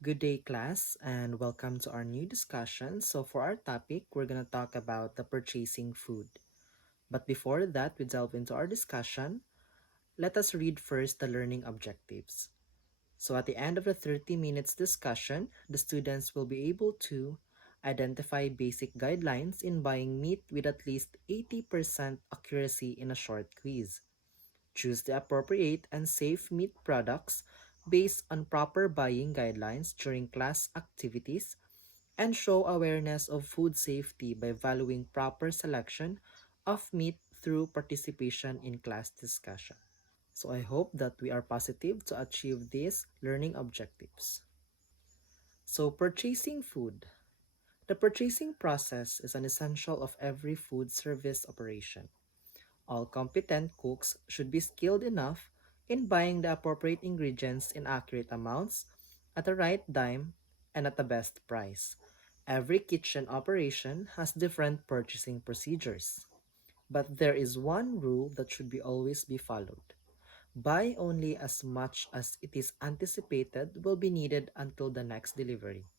Good day, class, and welcome to our new discussion. So, for our topic, we're going to talk about the purchasing food. But before that, we delve into our discussion. Let us read first the learning objectives. So, at the end of the 30 minutes discussion, the students will be able to identify basic guidelines in buying meat with at least 80% accuracy in a short quiz. Choose the appropriate and safe meat products based on proper buying guidelines during class activities and show awareness of food safety by valuing proper selection of meat through participation in class discussion. So I hope that we are positive to achieve these learning objectives. So purchasing food. The purchasing process is an essential of every food service operation. All competent cooks should be skilled enough in buying the appropriate ingredients in accurate amounts, at the right time, and at the best price. Every kitchen operation has different purchasing procedures, but there is one rule that should be always be followed. Buy only as much as it is anticipated will be needed until the next delivery.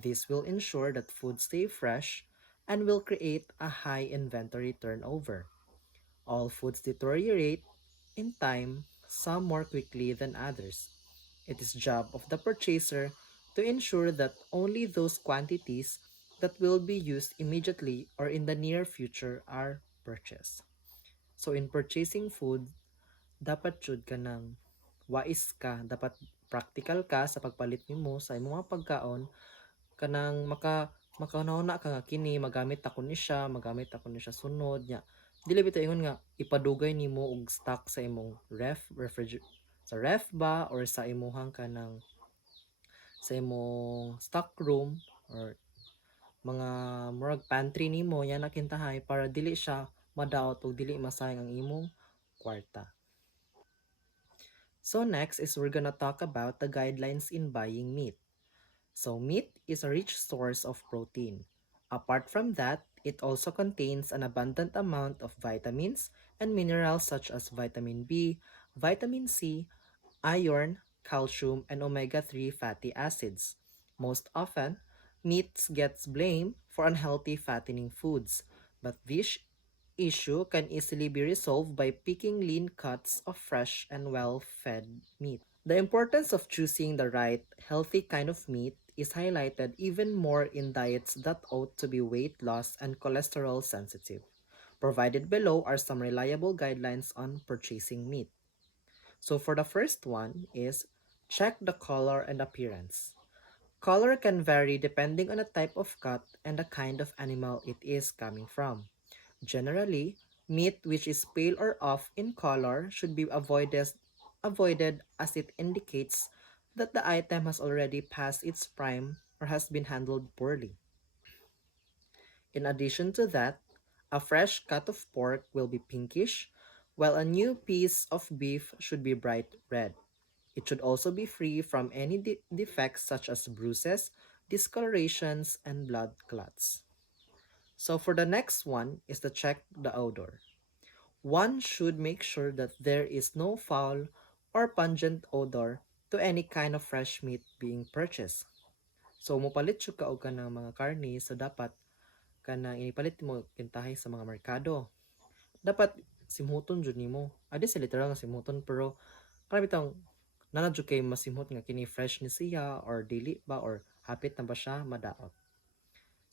This will ensure that food stay fresh and will create a high inventory turnover. All foods deteriorate in time, some more quickly than others. It is job of the purchaser to ensure that only those quantities that will be used immediately or in the near future are purchased. So in purchasing food, dapat jud ka ng wais ka, dapat practical ka sa pagpalit nimo sa imong mga pagkaon kanang makauna ka nga kini magamit ako ni siya, sunod nya. Dili bitaw ingon nga ipadugay nimo og stock sa imong sa ref ba or sa imuhang kanang sa imong stock room or mga murag pantry nimo yan nakintahay para dili siya madaot ug dili masayang ang imong kwarta. So next is we're gonna talk about the guidelines in buying meat. So, meat is a rich source of protein. Apart from that, it also contains an abundant amount of vitamins and minerals such as vitamin B, vitamin C, iron, calcium, and omega-3 fatty acids. Most often, meat gets blamed for unhealthy fattening foods, but this issue can easily be resolved by picking lean cuts of fresh and well-fed meat. The importance of choosing the right, healthy kind of meat is highlighted even more in diets that ought to be weight loss and cholesterol sensitive. Provided below are some reliable guidelines on purchasing meat. So for the first one is check the color and appearance. Color can vary depending on the type of cut and the kind of animal it is coming from. Generally, meat which is pale or off in color should be avoided as it indicates that the item has already passed its prime or has been handled poorly. In addition to that, a fresh cut of pork will be pinkish, while a new piece of beef should be bright red. It should also be free from any defects such as bruises, discolorations, and blood clots. So for the next one is to check the odor. One should make sure that there is no foul or pungent odor to any kind of fresh meat being purchased. So mopalit siya ka og kanang mga karne so dapat kanang inipalit mo kintahay sa mga merkado. Dapat simhuton jud nimo. Adi sa literal nga simhuton pero para bitang nana jud kay masimhot nga kini fresh ni siya or dili ba or hapit na ba siya madaot.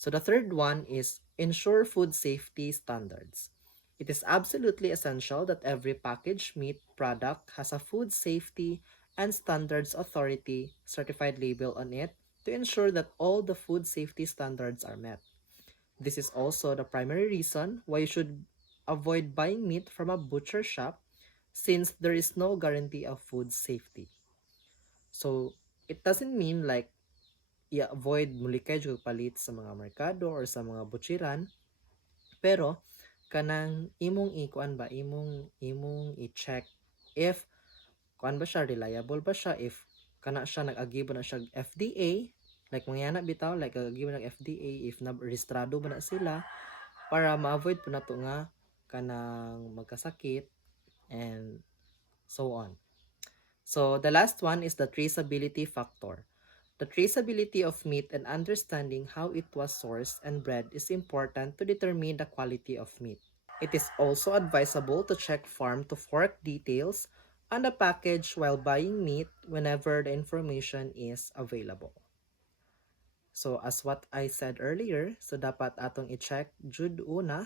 So the third one is ensure food safety standards. It is absolutely essential that every packaged meat product has a food safety and standards authority certified label on it to ensure that all the food safety standards are met. This is also the primary reason why you should avoid buying meat from a butcher shop since there is no guarantee of food safety. So it doesn't mean like i-avoid muli kayo palit sa mga merkado or sa mga butchiran. Pero, kanang imong ikuan ba, imong i-check if kuan ba siya, reliable ba siya, if kana siya nag-agi ba na siya FDA, like mangyana bitaw, like nag-agi ba ng FDA, if na-registrado ba na sila, para ma-avoid po na to nga kanang magkasakit and so on. So, the last one is the traceability factor. The traceability of meat and understanding how it was sourced and bred is important to determine the quality of meat. It is also advisable to check farm to fork details on the package while buying meat whenever the information is available. So as what I said earlier, so dapat atong i-check jud una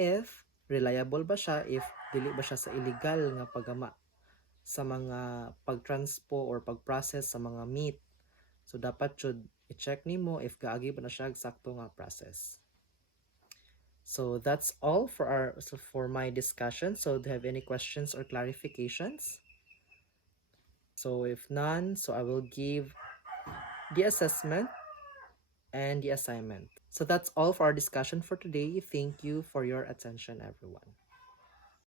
if reliable ba siya, if dili ba siya sa illegal nga pagama sa mga pagtranspo or pagprocess sa mga meat. So dapat jud i-check nimo if gaagi ba na siya sakto nga process. So that's all for for my discussion. So do you have any questions or clarifications? So if none, so I will give the assessment and the assignment. So that's all for our discussion for today. Thank you for your attention, everyone.